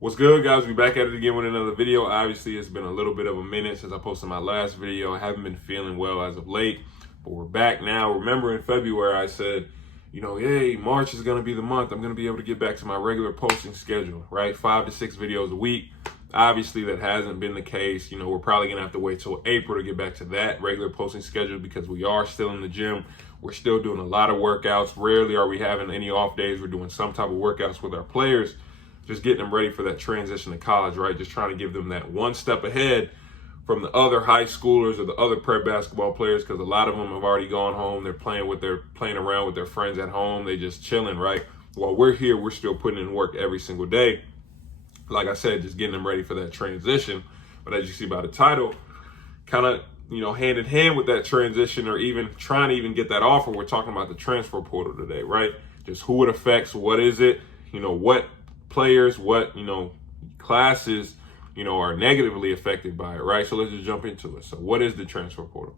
What's good, guys? We back at it again with another video. Obviously, it's been a little bit of a minute since I posted my last video. I haven't been feeling well as of late, but we're back now. Remember in February, I said, hey, March is going to be the month. I'm going to be able to get back to my regular posting schedule, right? 5 to 6 videos a week. Obviously, that hasn't been the case. We're probably going to have to wait till April to get back to that regular posting schedule because we are still in the gym. We're still doing a lot of workouts. Rarely are we having any off days. We're doing some type of workouts with our players, just getting them ready for that transition to college, right? Just trying to give them that one step ahead from the other high schoolers or the other prep basketball players, because a lot of them have already gone home. They're playing around with their friends at home. They just chilling, right? While we're here, we're still putting in work every single day. Like I said, just getting them ready for that transition. But as you see by the title, kind of, hand in hand with that transition, or even trying to even get that offer, we're talking about the transfer portal today, right? Just who it affects, what is it, what players, what classes are negatively affected by it, right? So let's just jump into it. So what is the transfer portal?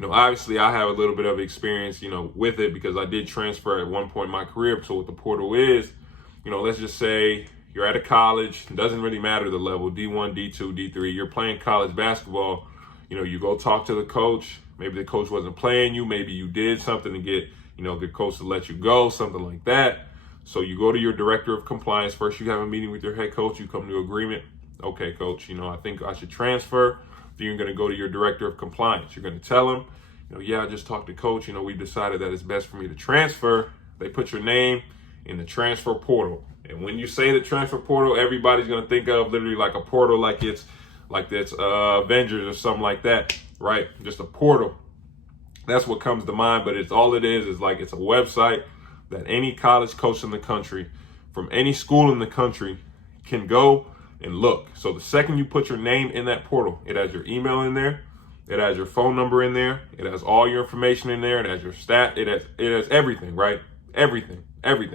Obviously I have a little bit of experience with it because I did transfer at one point in my career. So what the portal is, let's just say you're at a college. It doesn't really matter the level, D1, D2, D3. You're playing college basketball. You go talk to the coach. Maybe the coach wasn't playing you. Maybe you did something to get the coach to let you go, something like that. So you go to your director of compliance. First, you have a meeting with your head coach. You come to agreement. Okay, coach, I think I should transfer. Then you're going to go to your director of compliance. You're going to tell him, I just talked to coach. We decided that it's best for me to transfer. They put your name in the transfer portal. And when you say the transfer portal, everybody's going to think of literally like a portal, like it's Avengers or something like that, right? Just a portal. That's what comes to mind. But it's all it is like it's a website that any college coach in the country, from any school in the country, can go and look. So the second you put your name in that portal, it has your email in there, it has your phone number in there, it has all your information in there, it has your stat, it has everything, right? Everything.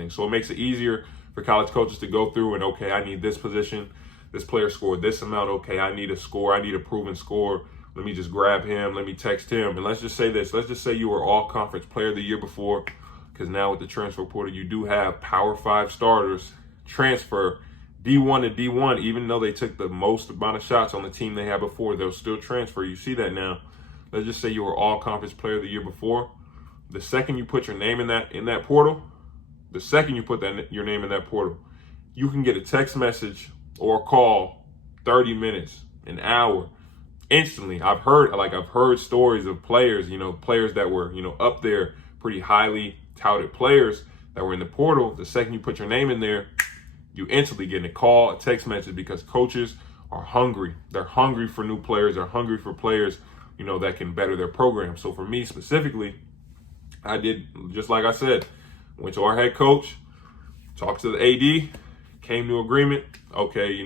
So it makes it easier for college coaches to go through and, okay, I need this position, this player scored this amount, okay, I need a score, I need a proven score. Let me just grab him, let me text him. And let's just say this, let's just say you were all conference player the year before, because now with the transfer portal, you do have Power 5 starters transfer D1 to D1, even though they took the most amount of shots on the team they had before, they'll still transfer. You see that now. Let's just say you were all conference player the year before. The second you put your name in that portal, your name in that portal, you can get a text message or a call 30 minutes, an hour, instantly. I've heard stories of players, players that were, up there, pretty highly touted players that were in the portal. The second you put your name in there, you instantly get a call, a text message, because coaches are hungry. They're hungry for new players. They're hungry for players, that can better their program. So for me specifically, I did just like I said, went to our head coach, talked to the AD, came to agreement. Okay,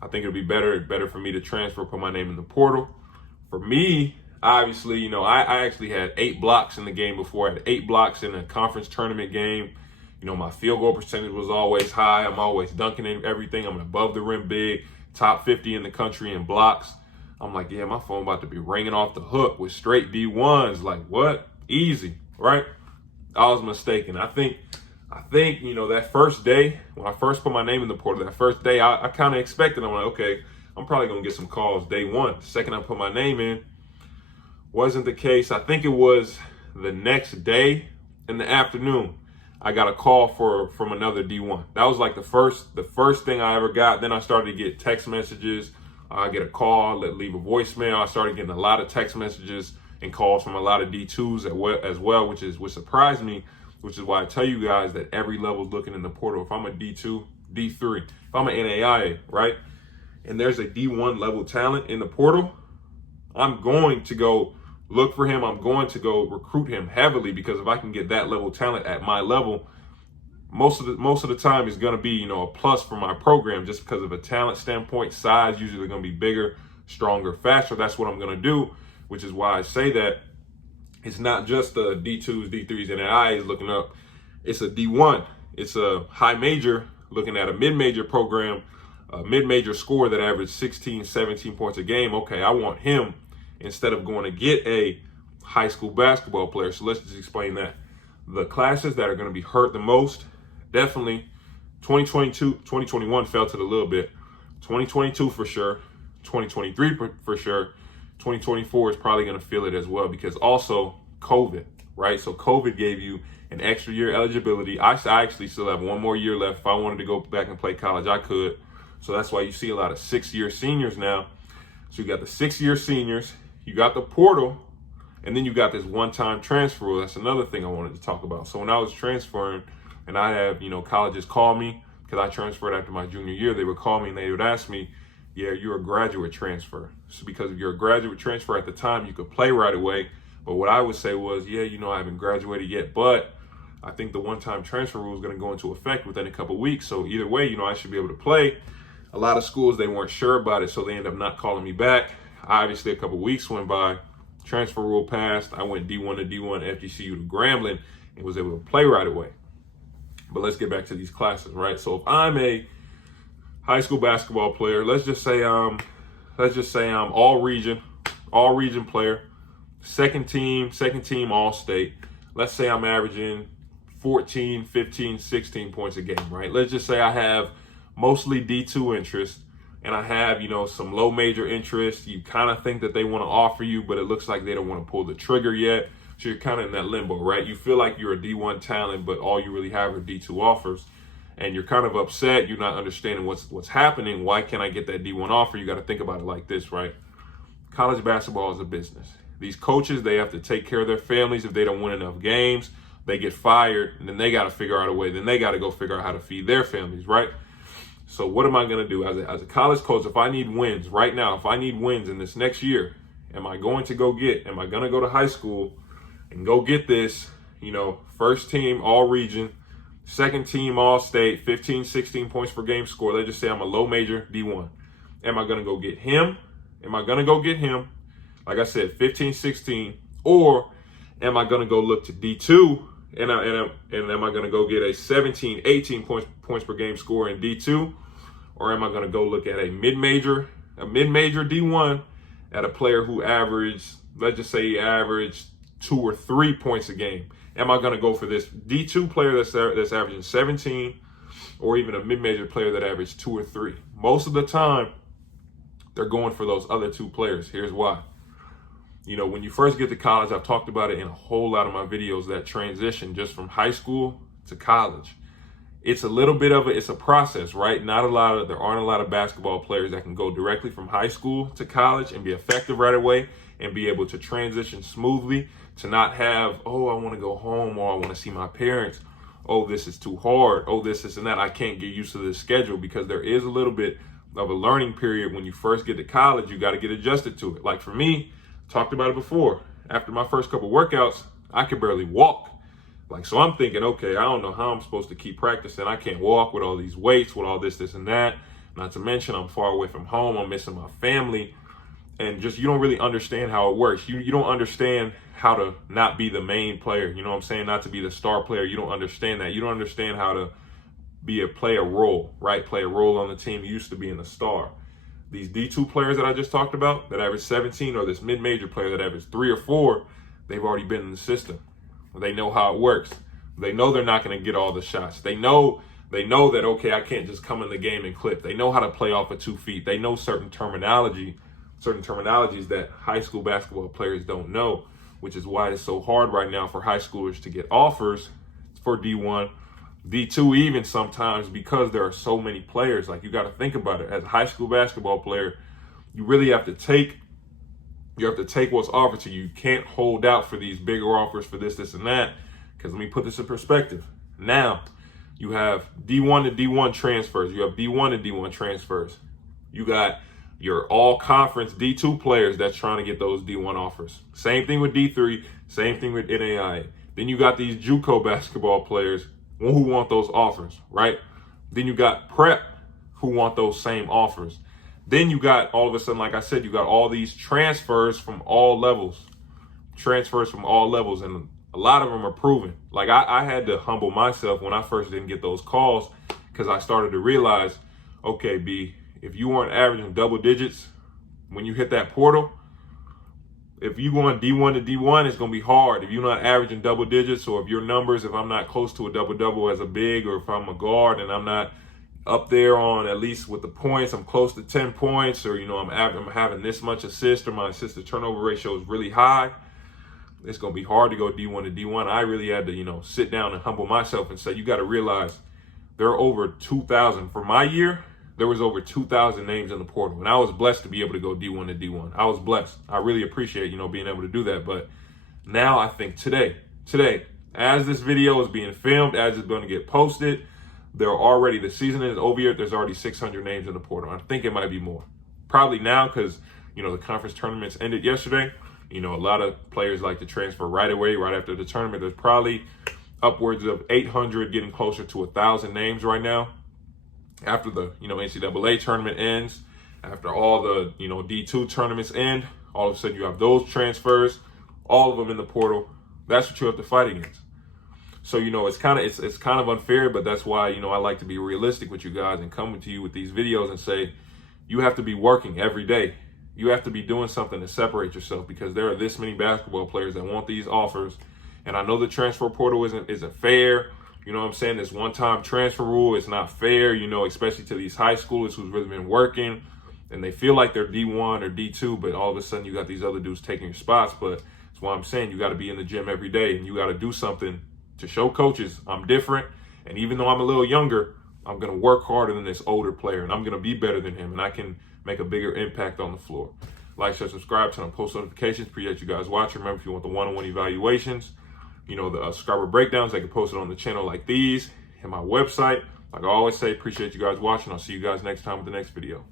I think it'll be better for me to transfer, put my name in the portal. For me, obviously, I actually had 8 blocks in the game before. I had 8 blocks in a conference tournament game. My field goal percentage was always high. I'm always dunking in everything. I'm above the rim big, top 50 in the country in blocks. I'm like, yeah, my phone about to be ringing off the hook with straight D1s. Like, what? Easy, right? I was mistaken. I think, that first day, when I first put my name in the portal, that first day, I kind of expected, I'm like, okay, I'm probably going to get some calls day one. The second I put my name in, wasn't the case. I think it was the next day in the afternoon, I got a call from another D1. That was like the first thing I ever got. Then I started to get text messages. I get a call, leave a voicemail. I started getting a lot of text messages and calls from a lot of D2s as well, which surprised me, which is why I tell you guys that every level is looking in the portal. If I'm a D2, D3, if I'm an NAIA, right, and there's a D1 level talent in the portal, I'm going to go look for him. I'm going to go recruit him heavily, because if I can get that level talent at my level, most of the time is going to be, a plus for my program, just because of a talent standpoint. Size usually going to be bigger, stronger, faster. That's what I'm going to do, which is why I say that it's not just the D2s, D3s, and NAIAs looking up. It's a D1. It's a high major looking at a mid-major program, a mid-major score that averaged 16, 17 points a game. Okay, I want him instead of going to get a high school basketball player. So let's just explain that. The classes that are going to be hurt the most, definitely 2022, 2021 felt it a little bit. 2022 for sure, 2023 for sure, 2024 is probably going to feel it as well, because also COVID, right? So COVID gave you an extra year eligibility. I actually still have one more year left. If I wanted to go back and play college, I could. So that's why you see a lot of 6-year seniors now. So you got the 6-year seniors, you got the portal, and then you got this one-time transfer rule. That's another thing I wanted to talk about. So when I was transferring, and I have, colleges call me, because I transferred after my junior year, they would call me and they would ask me, yeah, you're a graduate transfer. So because if you're a graduate transfer at the time, you could play right away. But what I would say was, yeah, I haven't graduated yet, but I think the one-time transfer rule is going to go into effect within a couple of weeks. So either way, I should be able to play. A lot of schools, they weren't sure about it, so they ended up not calling me back. Obviously, a couple of weeks went by. Transfer rule passed. I went D1 to D1, FGCU to Grambling, and was able to play right away. But let's get back to these classes, right? So if I'm a high school basketball player, let's just say I'm all region player, second team all state. Let's say I'm averaging 14, 15, 16 points a game, right? Let's just say I have mostly D2 interest, and I have, some low major interest. You kind of think that they want to offer you, but it looks like they don't want to pull the trigger yet. So you're kind of in that limbo, right? You feel like you're a D1 talent, but all you really have are D2 offers, and you're kind of upset. You're not understanding what's happening. Why can't I get that D1 offer? You got to think about it like this, right? College basketball is a business. These coaches, they have to take care of their families. If they don't win enough games, they get fired, and then they got to figure out a way. Then they got to go figure out how to feed their families, right? So what am I going to do as a college coach? If I need wins right now, if I need wins in this next year, am I going to go to high school and go get this, first team all region, second team all state, 15, 16 points per game score? Let's just say I'm a low major D1. Am I going to go get him? Like I said, 15, 16, or am I going to go look to D2 and am I going to go get a 17, 18 points per game score in D2? Or am I going to go look at a mid-major D1 at a player who averaged, let's just say he averaged 2 or 3 points a game? Am I going to go for this D2 player that's averaging 17, or even a mid-major player that averaged 2 or 3? Most of the time, they're going for those other 2 players. Here's why. When you first get to college, I've talked about it in a whole lot of my videos, that transition just from high school to college. It's a process, right? There aren't a lot of basketball players that can go directly from high school to college and be effective right away and be able to transition smoothly, to not have, oh, I want to go home, or I want to see my parents. Oh, this is too hard. Oh, this and that. I can't get used to this schedule, because there is a little bit of a learning period when you first get to college. You got to get adjusted to it. Like for me, talked about it before. After my first couple workouts, I could barely walk. So I'm thinking, okay, I don't know how I'm supposed to keep practicing. I can't walk with all these weights, with all this and that. Not to mention, I'm far away from home. I'm missing my family. And just, you don't really understand how it works. You don't understand how to not be the main player. You know what I'm saying? Not to be the star player. You don't understand that. You don't understand how to play a role, right? Play a role on the team. You used to being the star. These D2 players that I just talked about, that average 17, or this mid-major player that average 3 or 4, they've already been in the system. They know how it works. They know they're not going to get all the shots. They know that, okay, I can't just come in the game and clip. They know how to play off of 2 feet. They know certain terminologies that high school basketball players don't know, which is why it's so hard right now for high schoolers to get offers for D1, D2 even sometimes, because there are so many players. You got to think about it. As a high school basketball player, you really have to take what's offered to you. You can't hold out for these bigger offers for this and that, because let me put this in perspective. Now, you have D1 to D1 transfers. You have D1 to D1 transfers. You got your all-conference D2 players that's trying to get those D1 offers. Same thing with D3, same thing with NAIA. Then you got these JUCO basketball players who want those offers, right? Then you got prep who want those same offers. Then you got, all of a sudden, like I said, you got all these transfers from all levels. And a lot of them are proven. I had to humble myself when I first didn't get those calls, because I started to realize, okay, B, if you weren't averaging double digits when you hit that portal, if you want D1 to D1, it's going to be hard. If you're not averaging double digits, or if your numbers, if I'm not close to a double-double as a big, or if I'm a guard and I'm not up there on, at least with the points, I'm close to 10 points, or, I'm having this much assist, or my assist to turnover ratio is really high, it's going to be hard to go D1 to D1. I really had to, sit down and humble myself and say, you got to realize there are over 2,000. For my year, there was over 2,000 names in the portal. And I was blessed to be able to go D1 to D1. I was blessed. I really appreciate, being able to do that. But now I think today, as this video is being filmed, as it's going to get posted, the season is over yet. There's already 600 names in the portal. I think it might be more. Probably now because, the conference tournaments ended yesterday. A lot of players like to transfer right away, right after the tournament. There's probably upwards of 800, getting closer to 1,000 names right now. After the, NCAA tournament ends, after all the, D2 tournaments end, all of a sudden you have those transfers, all of them in the portal. That's what you have to fight against. So, it's kind of unfair, but that's why, I like to be realistic with you guys and come to you with these videos and say, you have to be working every day. You have to be doing something to separate yourself, because there are this many basketball players that want these offers. And I know the transfer portal isn't fair. You know what I'm saying? This one-time transfer rule is not fair, especially to these high schoolers who's really been working and they feel like they're D1 or D2, but all of a sudden you got these other dudes taking your spots. But that's why I'm saying you got to be in the gym every day, and you got to do something to show coaches I'm different. And even though I'm a little younger, I'm going to work harder than this older player, and I'm going to be better than him, and I can make a bigger impact on the floor. Like, share, subscribe, turn on post notifications. Appreciate you guys watching. Remember, if you want the one-on-one evaluations, the subscriber breakdowns, I can post it on the channel like these, and my website. Like I always say, appreciate you guys watching. I'll see you guys next time with the next video.